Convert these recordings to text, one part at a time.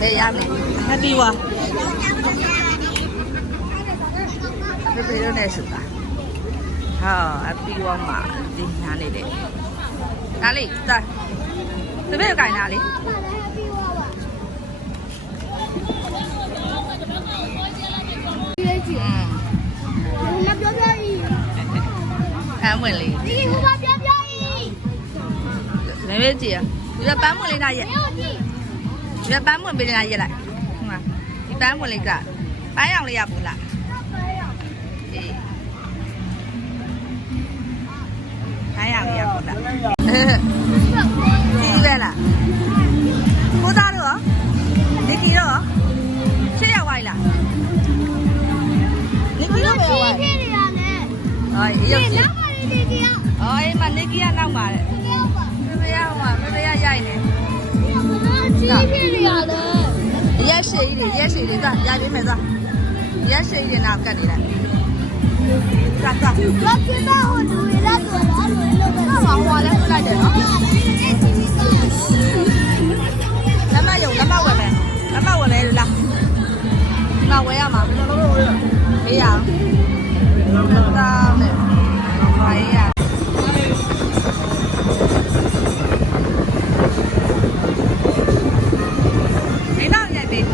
ဘယ်ရမလဲမတီးဝါဖေဖေတို့နဲ့ဆိုတာဟာအပီဝါမှာဒီညာနေတယ်ဒါလေးဒါဖေဖေကိုင်တာလေပန်းဝင်လေးဒီဟိုဘာပြောပြောကြီးလဲပဲကြည့်ဒီပန်းဝင်လေးနားရက်ဒီပန်းဝင်ပေးနေတာရက်လိုက်ဟိုမှာဒီပန်းဝင်လေးကပန်းရောင်လေးရဘူးလားအေးပန်းရောင်လေးရဘူးလားဒီပဲလားကိုသားတို့ရောဒီကီတော့ရှေ့ရောက်သွားလားဒီကီတော့ပဲရောက်သွားဟောရုပ်ကြီးအော်အေးမနေကြီးကနောက်ပါတဲ့မေမေရဟိုမှာမေမေရရိုက်နေကြီးဖြစ်နေရတယ်ရက်ရှိကြီးရက်ရှိကြီးကရိုက်ပေးမယ်သွားရက်ရှိကြီးနောက်ကတ်နေလိုက်သွားတော့ကျတော့ဟိုလူရလာတော့အဲ့လိုလုပ်တော့ဟောလဲပြလိုက်တယ်နော်လက်မယုံလက်မဝယ်မယ်လက်မဝယ်မယ်လို့လားဒီမှာဝယ်ရမှာမေးရအောင်တာမယ်ဘာရဒီတော့ရိုက်ပေး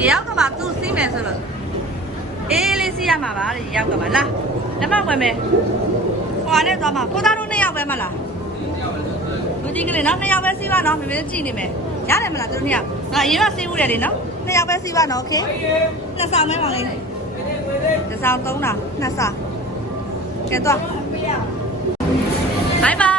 ရေရောက်ကမှသူ့စီးမယ်ဆိုလို့အေးလေးစီးရမှာပါလေရေရောက်ကမှလာလက်မဝယ်မယ်ဟိုနဲ့သွားမှာကိုသားတို့2ယောက်ပဲမလားလူကြီးကလေးနော်2ယောက်ပဲစီးပါနော်မမေကြည့်နေမယ်ရတယ်မလားသူတို့2ယောက်ငါအရင်ကစီးဦးတယ်လေနော်2ယောက်ပဲစီးပါနော်โอเคနှစ်ဆောင်မဲပါလေတစ်ဆောင်3တာနှစ်ဆောင်ကဲသွားဘိုင်ဘိုင်